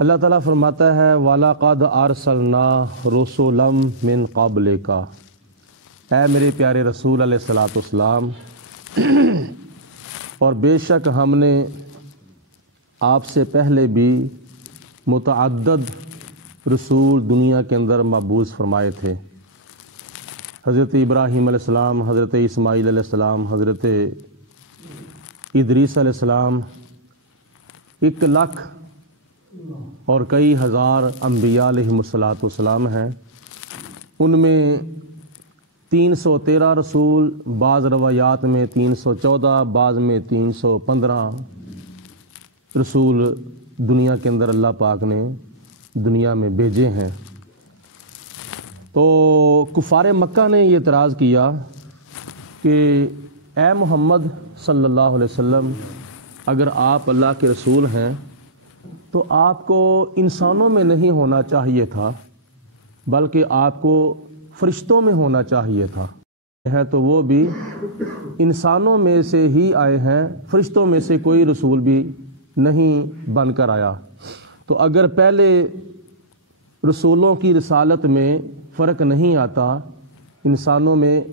اللہ تعالیٰ فرماتا ہے وَلَقَدْ أَرْسَلْنَا رُسُلًا مِّن قَبْلِكَ، اے میرے پیارے رسول علیہ الصلاۃ والسلام، اور بے شک ہم نے آپ سے پہلے بھی متعدد رسول دنیا کے اندر مبعوث فرمائے تھے۔ حضرت ابراہیم علیہ السلام، حضرت اسماعیل علیہ السلام، حضرت ادریس علیہ السلام، 1,00,000 اور کئی ہزار انبیاء علیہم الصلاۃ والسلام ہیں۔ ان میں 313 رسول، بعض روایات میں 314، بعض میں 315 رسول دنیا کے اندر اللہ پاک نے دنیا میں بھیجے ہیں۔ تو کفار مکہ نے یہ اعتراض کیا کہ اے محمد صلی اللہ علیہ وسلم، اگر آپ اللہ کے رسول ہیں تو آپ کو انسانوں میں نہیں ہونا چاہیے تھا، بلکہ آپ کو فرشتوں میں ہونا چاہیے تھا۔ ہے تو وہ بھی انسانوں میں سے ہی آئے ہیں، فرشتوں میں سے کوئی رسول بھی نہیں بن کر آیا۔ تو اگر پہلے رسولوں کی رسالت میں فرق نہیں آتا انسانوں میں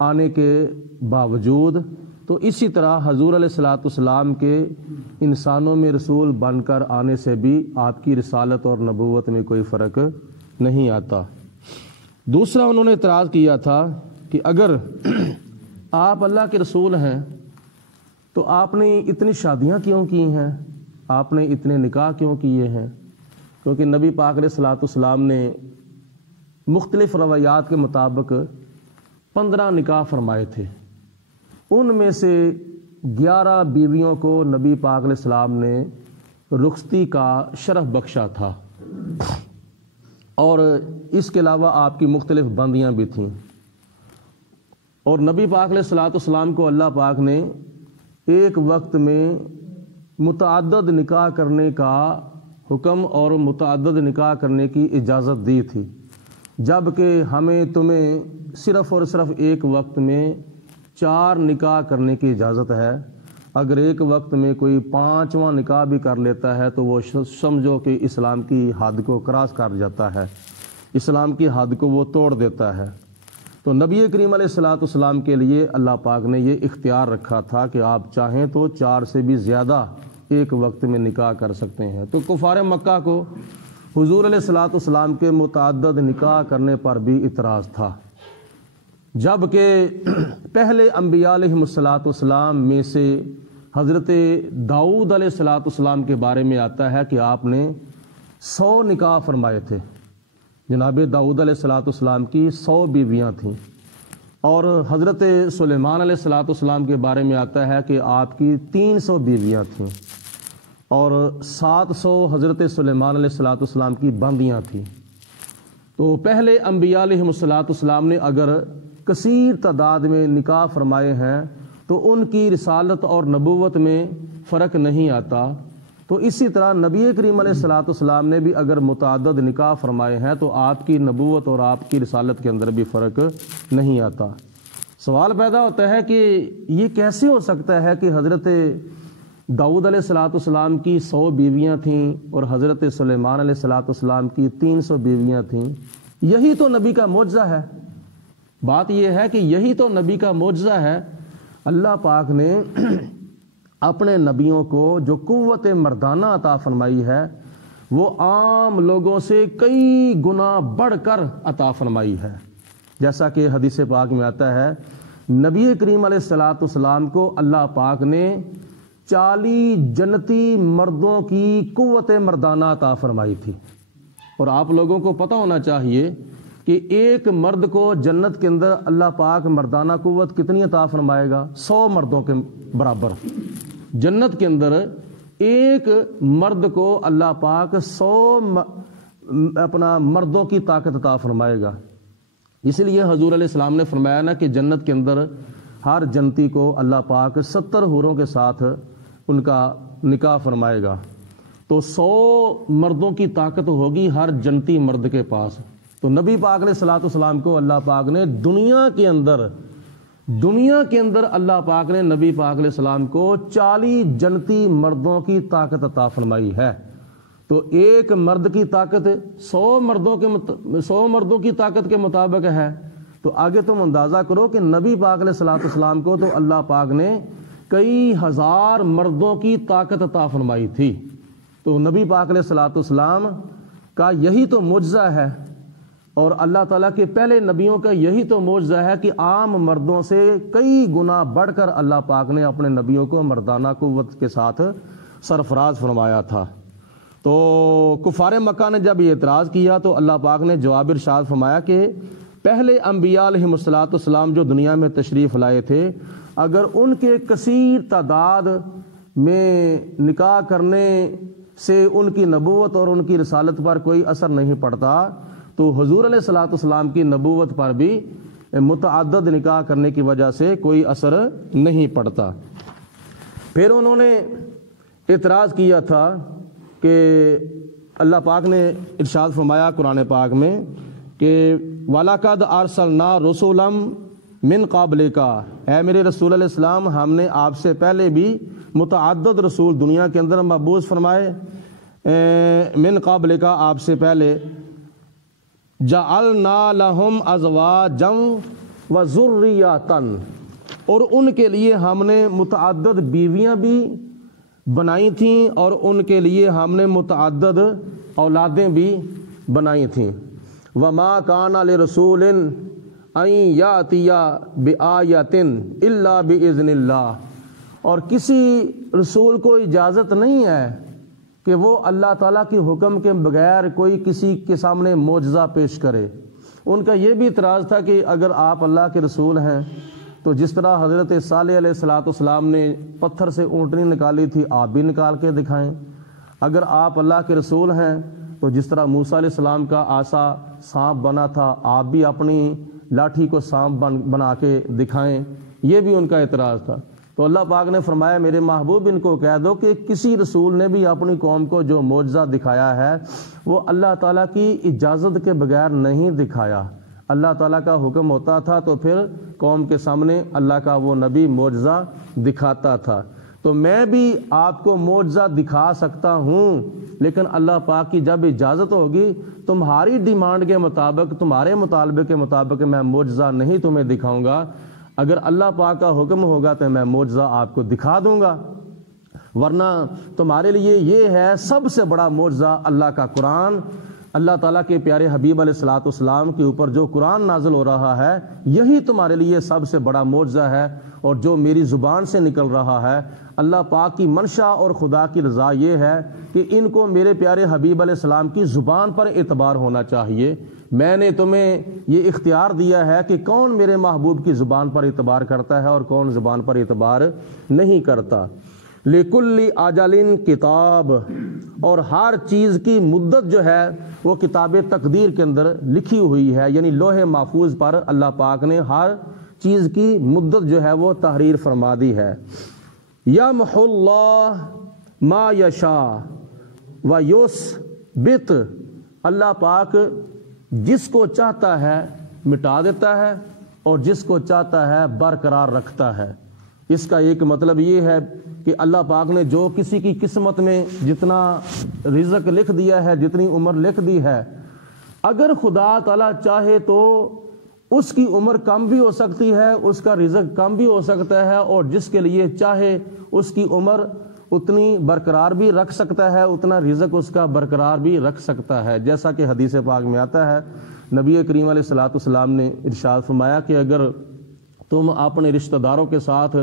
آنے کے باوجود، تو اسی طرح حضور علیہ الصلاۃ والسلام کے انسانوں میں رسول بن کر آنے سے بھی آپ کی رسالت اور نبوت میں کوئی فرق نہیں آتا۔ دوسرا انہوں نے اعتراض کیا تھا کہ اگر آپ اللہ کے رسول ہیں تو آپ نے اتنی شادیاں کیوں کی ہیں، آپ نے اتنے نکاح کیوں کیے ہیں؟ کیونکہ نبی پاک علیہ الصلاۃ والسلام نے مختلف روایات کے مطابق 15 نکاح فرمائے تھے۔ ان میں سے 11 بیویوں کو نبی پاک علیہ السلام نے رخصتی کا شرف بخشا تھا، اور اس کے علاوہ آپ کی مختلف بندیاں بھی تھیں۔ اور نبی پاک علیہ الصلاۃ والسلام کو اللہ پاک نے ایک وقت میں متعدد نکاح کرنے کا حکم اور متعدد نکاح کرنے کی اجازت دی تھی، جبکہ ہمیں تمہیں صرف اور صرف ایک وقت میں 4 نکاح کرنے کی اجازت ہے۔ اگر ایک وقت میں کوئی 5واں نکاح بھی کر لیتا ہے تو وہ سمجھو کہ اسلام کی حد کو کراس کر جاتا ہے، اسلام کی حد کو وہ توڑ دیتا ہے۔ تو نبی کریم علیہ الصلاۃ والسلام کے لیے اللہ پاک نے یہ اختیار رکھا تھا کہ آپ چاہیں تو 4 سے بھی زیادہ ایک وقت میں نکاح کر سکتے ہیں۔ تو کفار مکہ کو حضور علیہ الصلاۃ والسلام کے متعدد نکاح کرنے پر بھی اعتراض تھا، جبکہ پہلے انبیاء علیہم الصلاۃ والسلام میں سے حضرت داؤد علیہ الصلاۃ والسلام کے بارے میں آتا ہے کہ آپ نے 100 نکاح فرمائے تھے۔ جناب داؤد علیہ الصلاۃ والسلام کی 100 بیویاں تھیں، اور حضرت سلیمان علیہ الصلاۃ والسلام کے بارے میں آتا ہے کہ آپ کی 300 بیویاں تھیں، اور 700 حضرت سلیمان علیہ الصلاۃ والسلام کی بندیاں تھیں۔ تو پہلے انبیاء علیہم الصلاۃ والسلام نے اگر کثیر تعداد میں نکاح فرمائے ہیں تو ان کی رسالت اور نبوت میں فرق نہیں آتا۔ تو اسی طرح نبی کریم علیہ الصلاۃ والسلام نے بھی اگر متعدد نکاح فرمائے ہیں تو آپ کی نبوت اور آپ کی رسالت کے اندر بھی فرق نہیں آتا۔ سوال پیدا ہوتا ہے کہ یہ کیسے ہو سکتا ہے کہ حضرت داؤد علیہ الصلاۃ والسلام کی 100 بیویاں تھیں اور حضرت سلیمان علیہ الصلاۃ والسلام کی 300 بیویاں تھیں؟ یہی تو نبی کا معجزہ ہے۔ بات یہ ہے کہ یہی تو نبی کا معجزہ ہے۔ اللہ پاک نے اپنے نبیوں کو جو قوت مردانہ عطا فرمائی ہے وہ عام لوگوں سے کئی گنا بڑھ کر عطا فرمائی ہے، جیسا کہ حدیث پاک میں آتا ہے نبی کریم علیہ الصلاۃ والسلام کو اللہ پاک نے 40 جنتی مردوں کی قوت مردانہ عطا فرمائی تھی۔ اور آپ لوگوں کو پتہ ہونا چاہیے کہ ایک مرد کو جنت کے اندر اللہ پاک مردانہ قوت کتنی عطا فرمائے گا؟ 100 مردوں کے برابر۔ جنت کے اندر ایک مرد کو اللہ پاک 100 اپنا مردوں کی طاقت عطا فرمائے گا۔ اس لیے حضور علیہ السلام نے فرمایا نا کہ جنت کے اندر ہر جنتی کو اللہ پاک 70 حوروں کے ساتھ ان کا نکاح فرمائے گا۔ تو 100 مردوں کی طاقت ہوگی ہر جنتی مرد کے پاس۔ تو نبی پاک علیہ الصلوۃ والسلام کو اللہ پاک نے دنیا کے اندر اللہ پاک نے نبی پاک علیہ السلام کو 40 جنتی مردوں کی طاقت عطا فرمائی ہے۔ تو ایک مرد کی طاقت 100 مردوں کی طاقت کے مطابق ہے، تو آگے تم اندازہ کرو کہ نبی پاک علیہ الصلوۃ والسلام کو تو اللہ پاک نے کئی ہزار مردوں کی طاقت عطا فرمائی تھی۔ تو نبی پاک علیہ الصلوۃ والسلام کا یہی تو معجزہ ہے، اور اللہ تعالیٰ کے پہلے نبیوں کا یہی تو معجزہ ہے کہ عام مردوں سے کئی گنا بڑھ کر اللہ پاک نے اپنے نبیوں کو مردانہ قوت کے ساتھ سرفراز فرمایا تھا۔ تو کفار مکہ نے جب یہ اعتراض کیا تو اللہ پاک نے جواب ارشاد فرمایا کہ پہلے انبیاء علیہ الصلوۃ والسلام جو دنیا میں تشریف لائے تھے، اگر ان کے کثیر تعداد میں نکاح کرنے سے ان کی نبوت اور ان کی رسالت پر کوئی اثر نہیں پڑتا، تو حضور علیہ الصلوۃ والسلام کی نبوت پر بھی متعدد نکاح کرنے کی وجہ سے کوئی اثر نہیں پڑتا۔ پھر انہوں نے اعتراض کیا تھا کہ اللہ پاک نے ارشاد فرمایا قرآن پاک میں کہ وَلَقَدْ أَرْسَلْنَا رُسُلًا مِّن قَبْلِكَ، اے میرے رسول علیہ السلام ہم نے آپ سے پہلے بھی متعدد رسول دنیا کے اندر مبعوث فرمائے، من قبل کا آپ سے پہلے، جعلنا لہم ازواجا وذریۃ، اور ان کے لیے ہم نے متعدد بیویاں بھی بنائی تھیں اور ان کے لیے ہم نے متعدد اولادیں بھی بنائی تھیں۔ وما کان لرسول ان یاتی بآیۃ الا باذن اللہ، اور کسی رسول کو اجازت نہیں ہے کہ وہ اللہ تعالیٰ کی حکم کے بغیر کوئی کسی کے سامنے معجزہ پیش کرے۔ ان کا یہ بھی اعتراض تھا کہ اگر آپ اللہ کے رسول ہیں تو جس طرح حضرت صالح علیہ الصلوۃ والسلام نے پتھر سے اونٹنی نکالی تھی، آپ بھی نکال کے دکھائیں۔ اگر آپ اللہ کے رسول ہیں تو جس طرح موسیٰ علیہ السلام کا عصا سانپ بنا تھا، آپ بھی اپنی لاٹھی کو سانپ بنا کے دکھائیں۔ یہ بھی ان کا اعتراض تھا۔ تو اللہ پاک نے فرمایا میرے محبوب ان کو کہہ دو کہ کسی رسول نے بھی اپنی قوم کو جو معجزہ دکھایا ہے وہ اللہ تعالیٰ کی اجازت کے بغیر نہیں دکھایا۔ اللہ تعالیٰ کا حکم ہوتا تھا تو پھر قوم کے سامنے اللہ کا وہ نبی معجزہ دکھاتا تھا۔ تو میں بھی آپ کو معجزہ دکھا سکتا ہوں، لیکن اللہ پاک کی جب اجازت ہوگی تمہاری ڈیمانڈ کے مطابق، تمہارے مطالبے کے مطابق میں معجزہ نہیں تمہیں دکھاؤں گا۔ اگر اللہ پاک کا حکم ہوگا تو میں معجزہ آپ کو دکھا دوں گا، ورنہ تمہارے لیے یہ ہے سب سے بڑا معجزہ اللہ کا قرآن، اللہ تعالیٰ کے پیارے حبیب علیہ الصلوۃ والسلام کے اوپر جو قرآن نازل ہو رہا ہے، یہی تمہارے لیے سب سے بڑا معجزہ ہے، اور جو میری زبان سے نکل رہا ہے۔ اللہ پاک کی منشا اور خدا کی رضا یہ ہے کہ ان کو میرے پیارے حبیب علیہ السلام کی زبان پر اعتبار ہونا چاہیے۔ میں نے تمہیں یہ اختیار دیا ہے کہ کون میرے محبوب کی زبان پر اعتبار کرتا ہے اور کون زبان پر اعتبار نہیں کرتا۔ لِكُلِّ أَجَلٍ کتاب، اور ہر چیز کی مدت جو ہے وہ کتاب تقدیر کے اندر لکھی ہوئی ہے، یعنی لوح محفوظ پر اللہ پاک نے ہر چیز کی مدت جو ہے وہ تحریر فرما دی ہے۔ یمحو اللہ ما یشاء ویثبت، اللہ پاک جس کو چاہتا ہے مٹا دیتا ہے اور جس کو چاہتا ہے برقرار رکھتا ہے۔ اس کا ایک مطلب یہ ہے کہ اللہ پاک نے جو کسی کی قسمت میں جتنا رزق لکھ دیا ہے، جتنی عمر لکھ دی ہے، اگر خدا تعالیٰ چاہے تو اس کی عمر کم بھی ہو سکتی ہے، اس کا رزق کم بھی ہو سکتا ہے، اور جس کے لیے چاہے اس کی عمر اتنی برقرار بھی رکھ سکتا ہے، اتنا رزق اس کا برقرار بھی رکھ سکتا ہے۔ جیسا کہ حدیث پاک میں آتا ہے، نبی کریم علیہ الصلوۃ والسلام نے ارشاد فرمایا کہ اگر تم اپنے رشتہ داروں کے ساتھ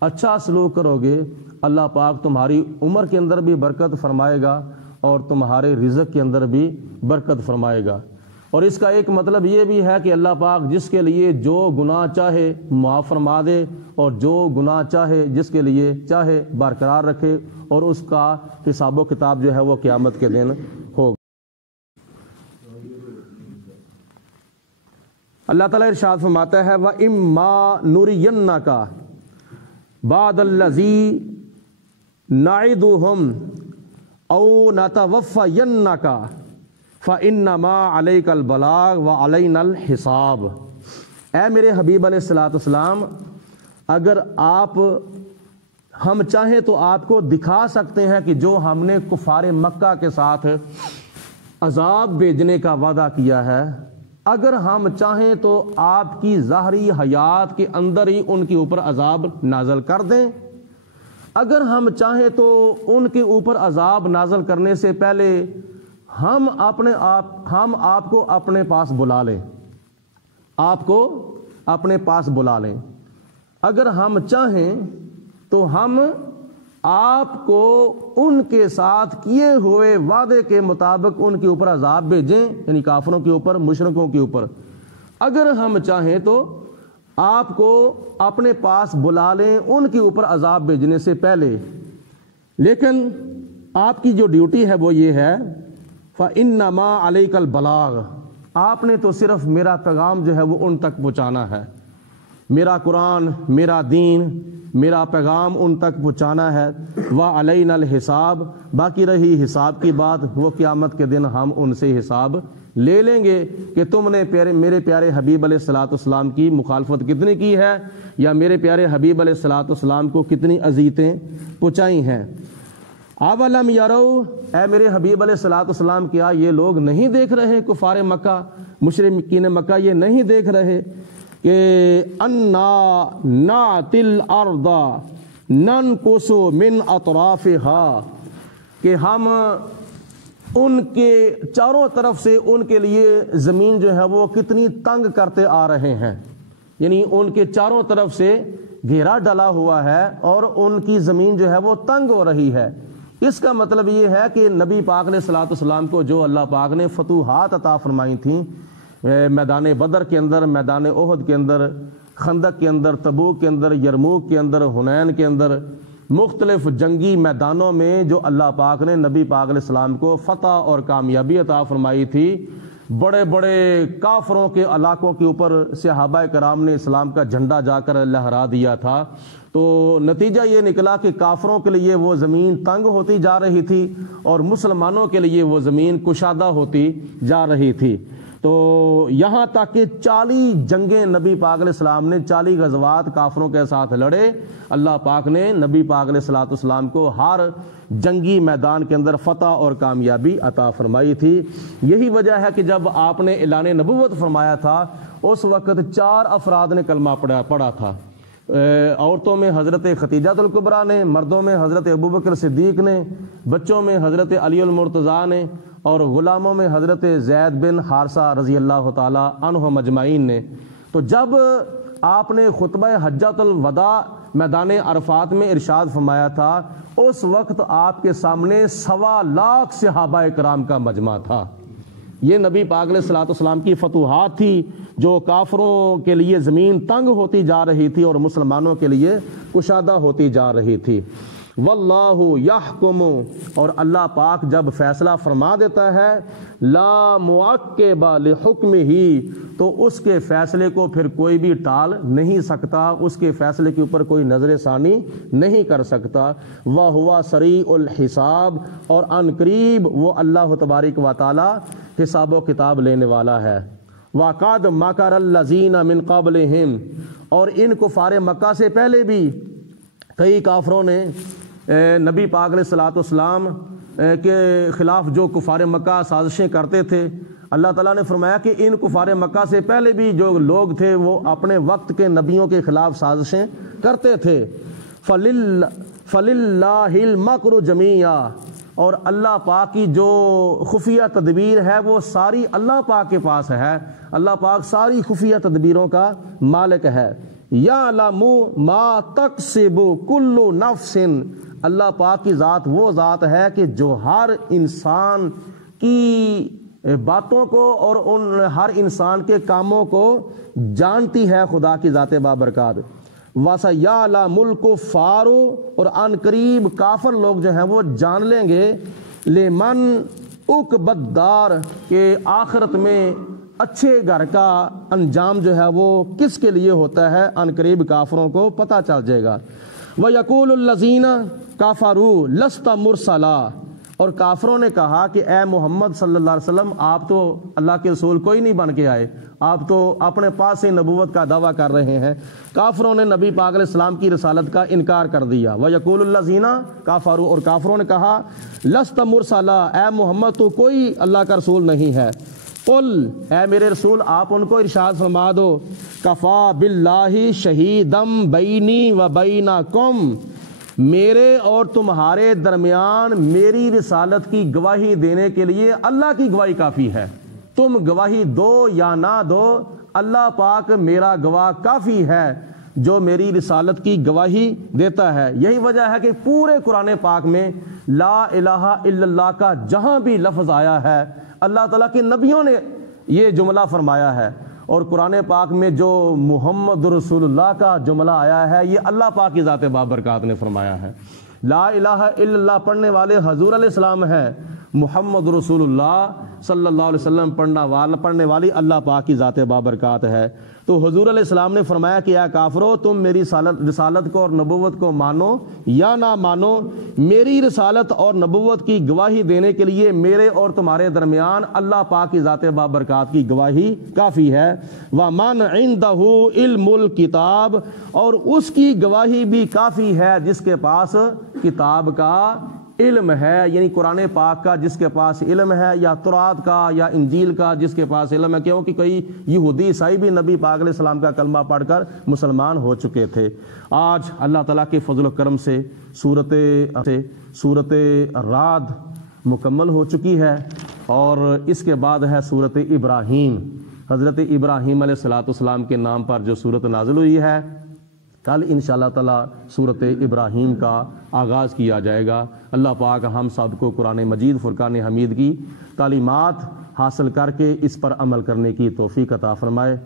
اچھا سلوک کرو گے، اللہ پاک تمہاری عمر کے اندر بھی برکت فرمائے گا اور تمہارے رزق کے اندر بھی برکت فرمائے گا۔ اور اس کا ایک مطلب یہ بھی ہے کہ اللہ پاک جس کے لیے جو گناہ چاہے معاف فرما دے، اور جو گناہ چاہے جس کے لیے چاہے برقرار رکھے، اور اس کا حساب و کتاب جو ہے وہ قیامت کے دن ہوگا۔ اللہ تعالیٰ ارشاد فرماتا ہے وَإِمَّا نُرِيَنَّكَ بَعْدَ الَّذِي نَعِدُهُمْ أَوْ نَتَوَفَّيَنَّكَ فَإِنَّمَا عَلَيْكَ الْبَلَاغُ وَعَلَيْنَا الْحِسَابُ۔ اے میرے حبیب علیہ الصلوۃ والسلام، اگر آپ ہم چاہیں تو آپ کو دکھا سکتے ہیں کہ جو ہم نے کفار مکہ کے ساتھ عذاب بھیجنے کا وعدہ کیا ہے، اگر ہم چاہیں تو آپ کی ظاہری حیات کے اندر ہی ان کے اوپر عذاب نازل کر دیں، اگر ہم چاہیں تو ان کے اوپر عذاب نازل کرنے سے پہلے ہم آپ کو اپنے پاس بلا لیں، آپ کو اپنے پاس بلا لیں، اگر ہم چاہیں تو ہم آپ کو ان کے ساتھ کیے ہوئے وعدے کے مطابق ان کے اوپر عذاب بھیجیں، یعنی کافروں کے اوپر، مشرکوں کے اوپر، اگر ہم چاہیں تو آپ کو اپنے پاس بلا لیں ان کے اوپر عذاب بھیجنے سے پہلے، لیکن آپ کی جو ڈیوٹی ہے وہ یہ ہے فَإِنَّمَا عَلَيْكَ الْبَلَاغُ، آپ نے تو صرف میرا پیغام جو ہے وہ ان تک پہنچانا ہے، میرا قرآن، میرا دین، میرا پیغام ان تک پہنچانا ہے، وَعَلَيْنَا الْحِسَابُ، باقی رہی حساب کی بات وہ قیامت کے دن ہم ان سے حساب لے لیں گے کہ تم نے میرے پیارے حبیب علیہ الصلوۃ والسلام کی مخالفت کتنی کی ہے، یا میرے پیارے حبیب علیہ الصلوۃ والسلام کو کتنی اذیتیں پہنچائی ہیں۔ اولم یرو، اے میرے حبیب علیہ الصلوۃ والسلام، کیا یہ لوگ نہیں دیکھ رہے، کفار مکہ، مشرکین مکہ یہ نہیں دیکھ رہے کہ انا ناتی الارض ننقص من اطرافها، کہ ہم ان کے چاروں طرف سے ان کے لیے زمین جو ہے وہ کتنی تنگ کرتے آ رہے ہیں، یعنی ان کے چاروں طرف سے گھیرا ڈلا ہوا ہے اور ان کی زمین جو ہے وہ تنگ ہو رہی ہے۔ اس کا مطلب یہ ہے کہ نبی پاک علیہ الصلوۃ والسلام کو جو اللہ پاک نے فتوحات عطا فرمائی تھیں، میدان بدر کے اندر، میدان احد کے اندر، خندق کے اندر، تبوک کے اندر، یرموک کے اندر، حنین کے اندر، مختلف جنگی میدانوں میں جو اللہ پاک نے نبی پاک علیہ السلام کو فتح اور کامیابی عطا فرمائی تھی، بڑے بڑے کافروں کے علاقوں کے اوپر صحابہ کرام نے اسلام کا جھنڈا جا کر لہرا دیا تھا، تو نتیجہ یہ نکلا کہ کافروں کے لیے وہ زمین تنگ ہوتی جا رہی تھی اور مسلمانوں کے لیے وہ زمین کشادہ ہوتی جا رہی تھی۔ تو یہاں تک کہ 40 جنگیں نبی پاک علیہ السلام نے، 40 غزوات کافروں کے ساتھ لڑے، اللہ پاک نے نبی پاک علیہ الصلوۃ والسلام کو ہر جنگی میدان کے اندر فتح اور کامیابی عطا فرمائی تھی۔ یہی وجہ ہے کہ جب آپ نے اعلان نبوت فرمایا تھا اس وقت 4 افراد نے کلمہ پڑھا تھا، عورتوں میں حضرت ختیجہ الکبریٰ نے، مردوں میں حضرت ابوبکر صدیق نے، بچوں میں حضرت علی المرتضیٰ نے، اور غلاموں میں حضرت زید بن حارثہ رضی اللہ تعالی عنہ مجمعین نے۔ تو جب آپ نے خطبہ حجۃ الوداع میدان عرفات میں ارشاد فرمایا تھا، اس وقت آپ کے سامنے 1.25 لاکھ صحابہ کرام کا مجمع تھا۔ یہ نبی پاک علیہ الصلوۃ والسلام کی فتوحات تھی جو کافروں کے لیے زمین تنگ ہوتی جا رہی تھی اور مسلمانوں کے لیے کشادہ ہوتی جا رہی تھی۔ واللہ یحکم، اور اللہ پاک جب فیصلہ فرما دیتا ہے، لا معقب لحکمہ، تو اس کے فیصلے کو پھر کوئی بھی ٹال نہیں سکتا، اس کے فیصلے کے اوپر کوئی نظر ثانی نہیں کر سکتا۔ وَهُوَ سریع الحساب، اور ان قریب وہ اللہ تبارک و تعالی حساب و کتاب لینے والا ہے۔ وَقَدْ مَكَرَ الَّذِينَ مِن قَبْلِهِمْ، اور ان کفار مکہ سے پہلے بھی کئی کافروں نے نبی پاک علیہ الصلوۃ والسلام کے خلاف جو کفار مکہ سازشیں کرتے تھے، اللہ تعالیٰ نے فرمایا کہ ان کفار مکہ سے پہلے بھی جو لوگ تھے وہ اپنے وقت کے نبیوں کے خلاف سازشیں کرتے تھے۔ فَلِلَّهِ الْمَكْرُ جَمِيعًا، اور اللہ پاک کی جو خفیہ تدبیر ہے وہ ساری اللہ پاک کے پاس ہے، اللہ پاک ساری خفیہ تدبیروں کا مالک ہے۔ یعلم ما تکسب کل نفس، اللہ پاک کی ذات وہ ذات ہے کہ جو ہر انسان کی باتوں کو اور ان ہر انسان کے کاموں کو جانتی ہے، خدا کی ذات بابرکات۔ وَسَيَعْلَمُ الْكُفَّارُ، اور ان قریب کافر لوگ جو ہیں وہ جان لیں گے، لمن عقبی الدار، کہ آخرت میں اچھے گھر کا انجام جو ہے وہ کس کے لیے ہوتا ہے، ان قریب کافروں کو پتہ چل جائے گا۔ وَيَقُولُ الَّذِينَ كَفَرُوا لَسْتَ مُرْسَلًا، اور کافروں نے کہا کہ اے محمد صلی اللہ علیہ وسلم آپ تو اللہ کے رسول کوئی نہیں بن کے آئے، آپ تو اپنے پاس سے نبوت کا دعویٰ کر رہے ہیں۔ کافروں نے نبی پاک علیہ السلام کی رسالت کا انکار کر دیا۔ وَيَقُولُ الَّذِينَ كَفَرُوا، اور کافروں نے کہا لَسْتَ مُرْسَلًا، اے محمد تو کوئی اللہ کا رسول نہیں ہے۔ قل، اے میرے رسول آپ ان کو ارشاد فرما دو، کفا باللہ شہیدم بینی و بینکم، میرے اور تمہارے درمیان میری رسالت کی گواہی دینے کے لیے اللہ کی گواہی کافی ہے۔ تم گواہی دو یا نہ دو، اللہ پاک میرا گواہ کافی ہے جو میری رسالت کی گواہی دیتا ہے۔ یہی وجہ ہے کہ پورے قرآن پاک میں لا الہ الا اللہ کا جہاں بھی لفظ آیا ہے اللہ تعالیٰ کے نبیوں نے یہ جملہ فرمایا ہے، اور قرآن پاک میں جو محمد رسول اللہ کا جملہ آیا ہے یہ اللہ پاک کی ذات بابرکات نے فرمایا ہے۔ لا الہ الا اللہ پڑھنے والے حضور علیہ السلام ہیں، محمد رسول اللہ صلی اللہ علیہ وسلم پڑھنے والی اللہ پاک کی ذات بابرکات ہے۔ تو حضور علیہ السلام نے فرمایا کہ اے کافرو تم میری رسالت کو اور نبوت کو مانو یا نہ مانو، میری رسالت اور نبوت کی گواہی دینے کے لیے میرے اور تمہارے درمیان اللہ پاک کی ذات بابرکات کی گواہی کافی ہے۔ وَمَنْ عِنْدَهُ عِلْمُ الْكِتَابِ، اور اس کی گواہی بھی کافی ہے جس کے پاس کتاب کا علم ہے، یعنی قرآن پاک کا جس کے پاس علم ہے، یا تورات کا یا انجیل کا جس کے پاس علم ہے، کیونکہ کئی یہودی عیسائی بھی نبی پاک علیہ السلام کا کلمہ پڑھ کر مسلمان ہو چکے تھے۔ آج اللہ تعالیٰ کے فضل و کرم سے سورت رعد مکمل ہو چکی ہے، اور اس کے بعد ہے سورت ابراہیم۔ حضرت ابراہیم علیہ السلام کے نام پر جو سورت نازل ہوئی ہے، کل انشاءاللہ تعالیٰ سورت ابراہیم کا آغاز کیا جائے گا۔ اللہ پاک ہم سب کو قرآن مجید فرقان حمید کی تعلیمات حاصل کر کے اس پر عمل کرنے کی توفیق عطا فرمائے۔